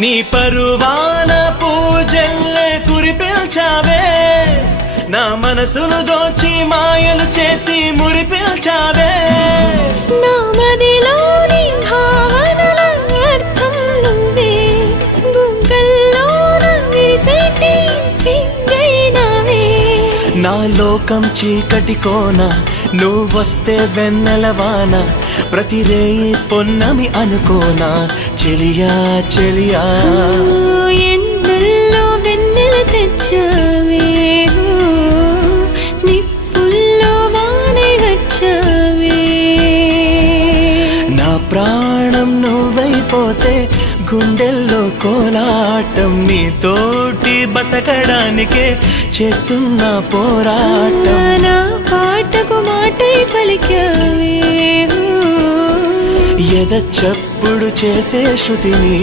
నీ పరువాన పూజల్లే కురిపిల్చావే, నా మనసును దోచి మాయలు చేసి మురిపిల్చావే. నా మదిలోని భావనల అర్థం నువ్వే, గుంకల్లోన విరిసేటి సిగ్గైనవే. నా లోకం చీకటి కోన, నువ్వొస్తే వెన్నెలవాన, ప్రతి రేయి పొన్నమి అనుకోనా చెలియా చెలియా. ఎండల్లో వెన్నెల తెచ్చావే, నిప్పుల్లో వానై వచ్చావే. నా ప్రాణం నువ్వైపోతే గుండెల్లో కోలాటం, నీతోటి బతకడానికే చేస్తున్న పోరాటం. నా పాటకు మాటై పలికావే, ఎద చప్పుడు చేసే శృతిని